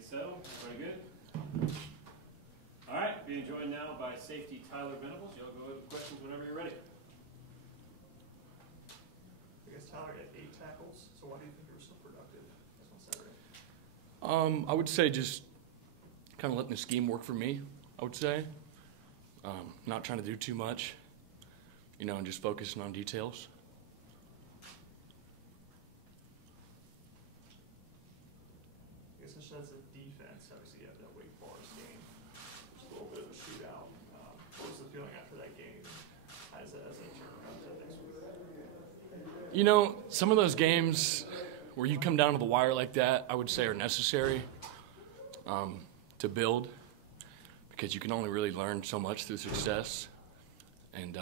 get settled. Everybody good? All right, being joined now by safety Tyler Venables. Y'all go with questions whenever you're ready. I guess Tyler had 8 tackles, so why do you think you were so productive this one Saturday? I would say just kind of letting the scheme work for me, I would say. Not trying to do too much, and just focusing on details. I guess just as a defense, obviously you have that Wake Forest game. Just a little bit of a shootout. What was the feeling after that game as a turnaround to next week? Some of those games where you come down to the wire like that, I would say are necessary to build, because you can only really learn so much through success, and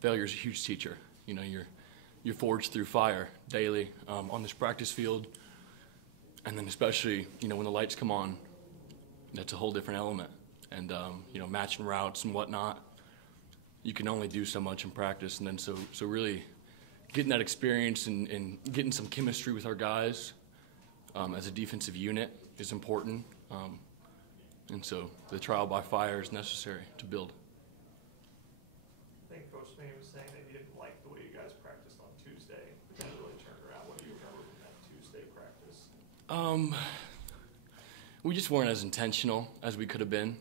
failure is a huge teacher. You're forged through fire daily on this practice field, and then especially when the lights come on, that's a whole different element. And matching routes and whatnot, you can only do so much in practice, and then so really getting that experience and getting some chemistry with our guys as a defensive unit is important. And so the trial by fire is necessary to build. I think Coach May was saying that he didn't like the way you guys practiced on Tuesday, but then it really turned around. What do you remember from that Tuesday practice? We just weren't as intentional as we could have been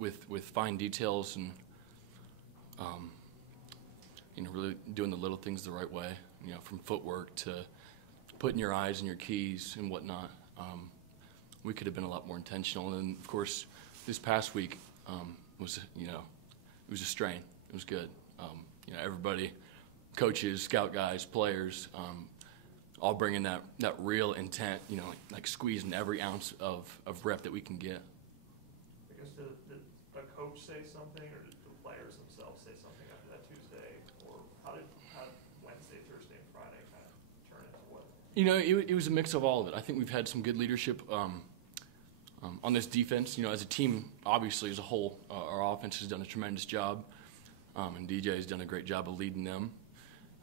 with fine details and really doing the little things the right way. From footwork to putting your eyes in your keys and whatnot. We could have been a lot more intentional. And of course, this past week was it was a strain. It was good. Everybody, coaches, scout guys, players, all bringing that real intent. Like squeezing every ounce of rep that we can get. I guess did a coach say something, or did the players themselves say something after that Tuesday, or how did Wednesday, Thursday, and Friday kind of turn into what? It was a mix of all of it. I think we've had some good leadership on this defense. As a team, obviously as a whole, our offense has done a tremendous job, and DJ has done a great job of leading them.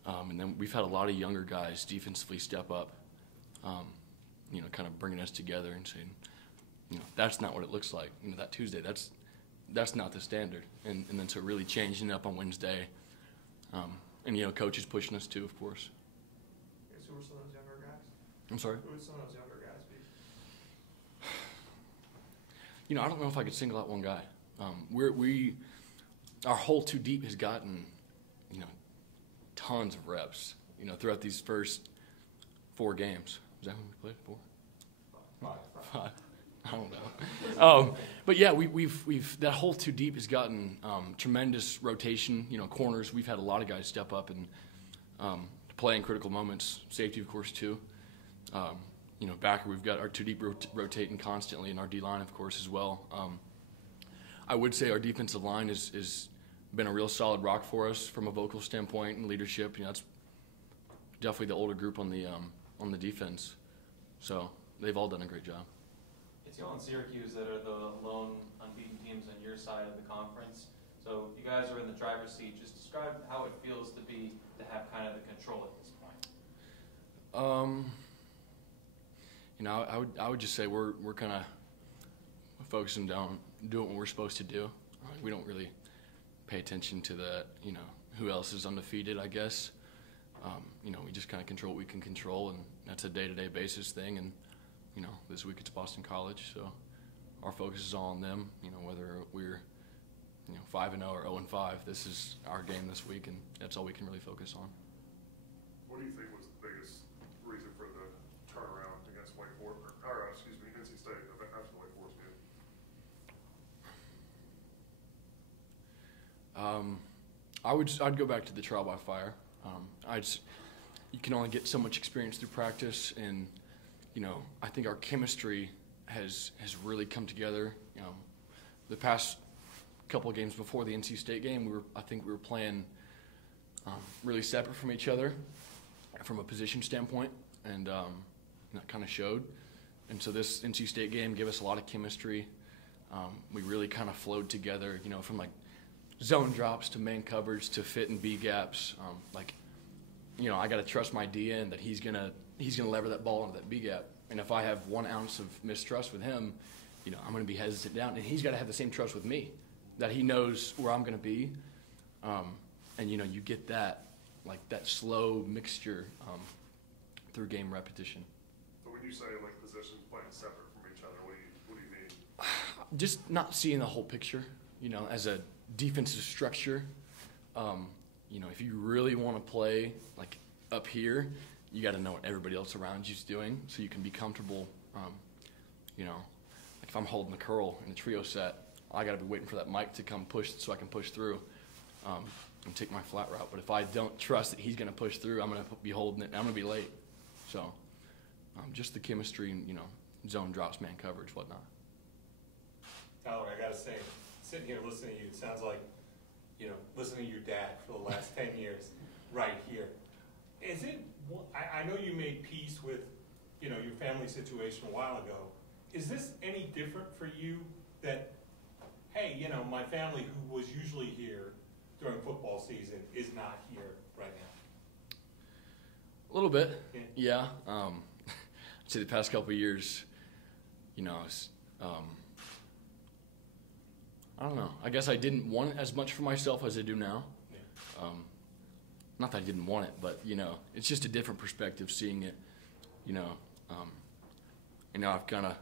And then we've had a lot of younger guys defensively step up, kind of bringing us together and saying, that's not what it looks like. That Tuesday, that's not the standard. And then so really changing it up on Wednesday, and coaches pushing us too, of course. I guess who were some of those younger guys? I'm sorry? Who would some of those younger guys be? I don't know if I could single out one guy. Our whole two deep has gotten, tons of reps, throughout these first 4 games. Is that when we played? 4? 5. I don't know. But yeah, we've that whole two deep has gotten tremendous rotation. Corners. We've had a lot of guys step up and play in critical moments. Safety, of course, too. Backer, we've got our two deep rotating constantly, and our D line, of course, as well. I would say our defensive line is been a real solid rock for us from a vocal standpoint and leadership. That's definitely the older group on the defense. So they've all done a great job. It's y'all and Syracuse that are the lone unbeaten teams on your side of the conference. So you guys are in the driver's seat. Just describe how it feels to have kind of the control at this point. I would just say we're kind of focusing down, doing what we're supposed to do. We don't really pay attention to the, who else is undefeated, I guess. We just kind of control what we can control, and that's a day-to-day basis thing. And, this week it's Boston College, so our focus is all on them. Whether we're, 5-0 or 0-5, this is our game this week, and that's all we can really focus on. What do you think was the biggest reason for the turnaround against Wake Forest, NC State after the Wake Forest game? I'd go back to the trial by fire. You can only get so much experience through practice, and I think our chemistry has really come together. The past couple of games before the NC State game, I think we were playing really separate from each other from a position standpoint, and that kind of showed. And so this NC State game gave us a lot of chemistry. We really kind of flowed together, from like zone drops to man coverage to fit and B gaps. I got to trust my DN that he's going to he's going to lever that ball into that B gap. And if I have 1 ounce of mistrust with him, you know, I'm going to be hesitant down. And he's got to have the same trust with me, that he knows where I'm going to be. And, you know, you get that, like that slow mixture through game repetition. So when you say like positions playing separate from each other, what do you mean? Just not seeing the whole picture, you know, as a defensive structure. You know, if you really want to play like up here, you got to know what everybody else around you's doing so you can be comfortable. You know, like if I'm holding the curl in the trio set, I got to be waiting for that mic to come push so I can push through and take my flat route. But if I don't trust that he's going to push through, I'm going to be holding it. I'm going to be late. So just the chemistry and, you know, zone drops, man coverage, whatnot. Tyler, I gotta say, sitting here listening to you, it sounds like, you know, listening to your dad for the last 10 years, right here. Is it, I know you made peace with, you know, your family situation a while ago. Is this any different for you that, hey, you know, my family who was usually here during football season is not here right now? A little bit, Yeah. yeah. I'd say the past couple of years, you know, I don't know. I guess I didn't want it as much for myself as I do now. Yeah. Not that I didn't want it, but, you know, it's just a different perspective seeing it, you know. And now I've kind of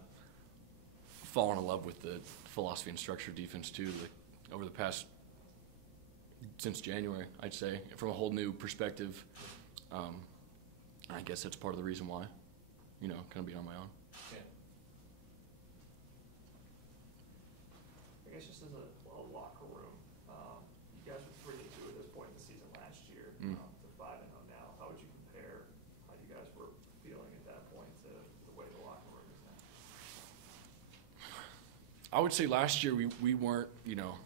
fallen in love with the philosophy and structure of defense, too, like, over the past, since January, I'd say, from a whole new perspective. I guess that's part of the reason why, you know, kind of being on my own. Yeah. I guess just as a locker room, you guys were 3-2 at this point in the season last year, to 5-0 now. How would you compare how you guys were feeling at that point to the way the locker room is now? I would say last year we weren't, you know,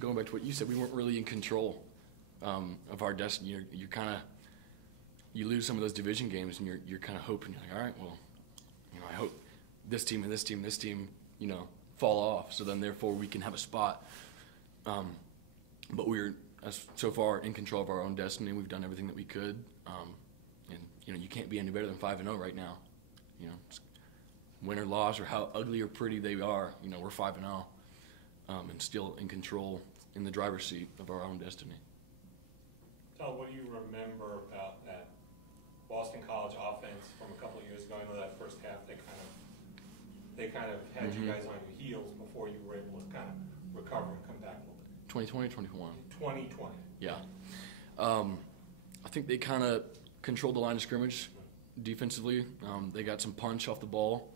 going back to what you said, we weren't really in control of our destiny. You're kind of, you lose some of those division games and you're kind of hoping, you're like, all right, well, you know, I hope this team and this team, you know, fall off, so then therefore we can have a spot. But we're so far in control of our own destiny. We've done everything that we could, and you know, you can't be any better than 5-0 right now. You know, win or loss or how ugly or pretty they are, you know, we're 5-0, and still in control, in the driver's seat of our own destiny. Tell what do you remember about that Boston College offense from a couple of years ago? I know that first half they kind of had you guys on your heels before you were able to kind of recover and come back a little bit. 2020, 21. 2020. Yeah. I think they kind of controlled the line of scrimmage defensively. They got some punch off the ball.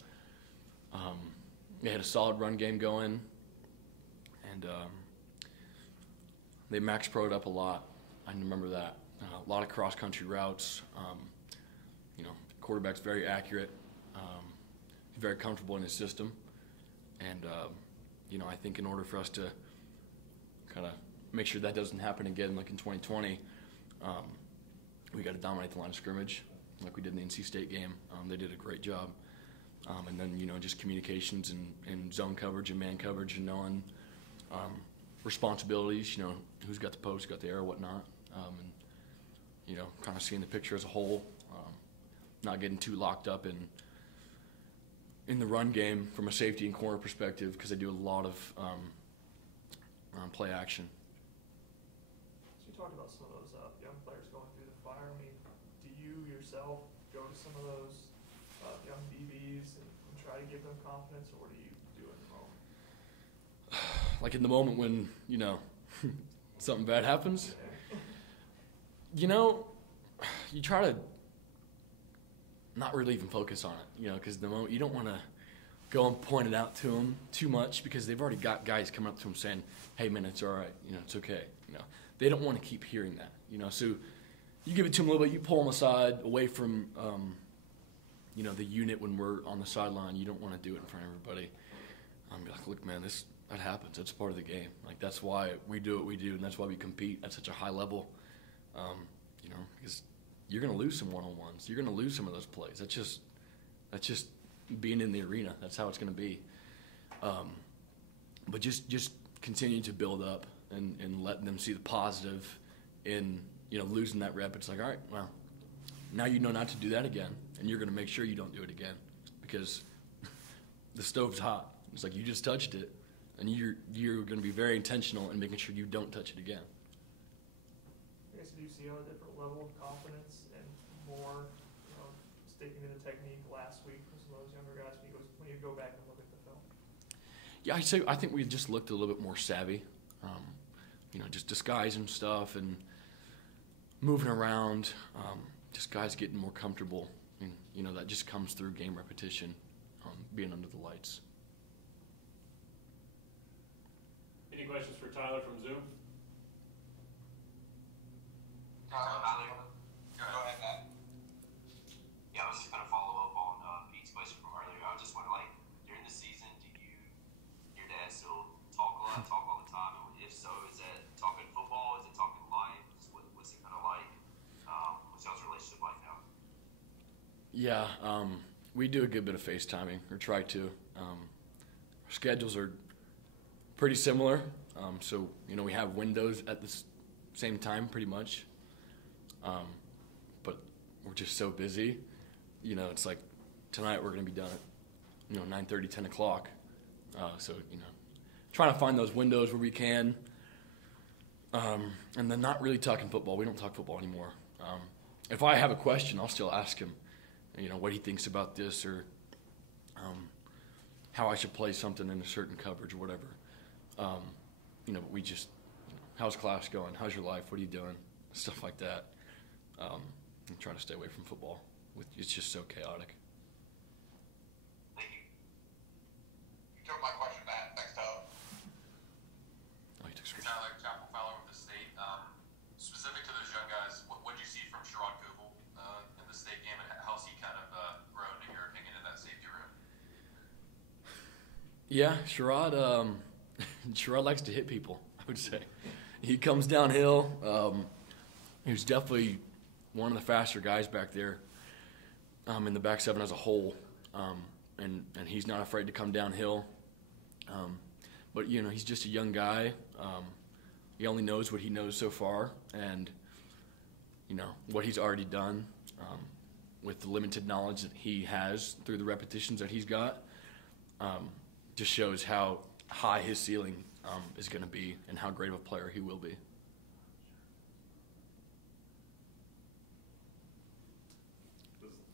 They had a solid run game going. And they max pro'd up a lot. I remember that. A lot of cross-country routes. You know, quarterback's very accurate. Very comfortable in his system. And, you know, I think in order for us to kind of make sure that doesn't happen again like in 2020, we got to dominate the line of scrimmage like we did in the NC State game. They did a great job. And then, you know, just communications and zone coverage and man coverage and knowing responsibilities, you know, who's got the post, got the air, whatnot. And, you know, kind of seeing the picture as a whole, not getting too locked up in the run game from a safety and corner perspective, because they do a lot of play action. So you talked about some of those young players going through the fire. I mean, do you yourself go to some of those young DBs and try to give them confidence, or what do you do in the moment? Like in the moment when, you know, something bad happens, you know, you try to not really even focus on it, you know, because the moment you don't want to go and point it out to them too much, because they've already got guys coming up to them saying, hey man, it's all right, you know, it's okay, you know. They don't want to keep hearing that, you know. So you give it to them a little bit, you pull them aside away from you know, the unit when we're on the sideline. You don't want to do it in front of everybody. Be like, look man, that happens, it's part of the game. Like, that's why we do what we do, and that's why we compete at such a high level. You know, because you're going to lose some one-on-ones. You're going to lose some of those plays. That's just being in the arena. That's how it's going to be. But just continue to build up and letting them see the positive in, you know, losing that rep. It's like, all right, well, now you know not to do that again, and you're going to make sure you don't do it again because the stove's hot. It's like you just touched it, and you're going to be very intentional in making sure you don't touch it again. I guess, do you see a different level of confidence and more, sticking to the technique last week for some of those younger guys when you go back and look at the film? Yeah, I think we just looked a little bit more savvy, just disguising stuff and moving around, just guys getting more comfortable. And, that just comes through game repetition, being under the lights. Any questions for Tyler from Zoom? Tyler, go ahead, Matt. Yeah, I was just going to follow up on Pete's question from earlier. I was just wondering, during the season, your dad still talk a lot, talk all the time? And if so, is that talking football? Is it talking life? What's it kind of like? What's y'all's relationship like now? Yeah, we do a good bit of FaceTiming, or try to. Our schedules are pretty similar, so we have windows at the same time pretty much, but we're just so busy. It's like tonight we're going to be done at 9:30, 10 o'clock, so trying to find those windows where we can, and then not really talking football. We don't talk football anymore. If I have a question, I'll still ask him what he thinks about this, or how I should play something in a certain coverage or whatever. But we just, how's class going? How's your life? What are you doing? Stuff like that. I'm trying to stay away from football. It's just so chaotic. Thank you. You took my question, Matt. Thanks, Tyler. Oh, he took screen. Tyler, Chapel Fowler with the state. Specific to those young guys, what did you see from Sherrod Goebel in the state game, and how's he kind of grown, in your opinion, in that safety room? Yeah, Sherrod likes to hit people, I would say. He comes downhill. He was definitely one of the faster guys back there in the back seven as a whole, and he's not afraid to come downhill. But, he's just a young guy. He only knows what he knows so far, and, what he's already done with the limited knowledge that he has through the repetitions that he's got just shows how high his ceiling is going to be and how great of a player he will be. Is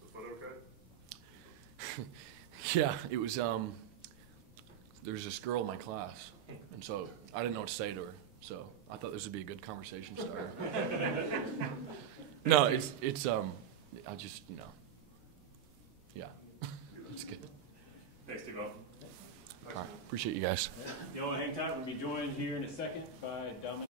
the foot okay? Yeah, it was, there was this girl in my class, and so I didn't know what to say to her, so I thought this would be a good conversation starter. No, it's I just, yeah, it's good. Thanks, Steve-O. All right, appreciate you guys. Y'all hang tight. We'll be joined here in a second by Dominic.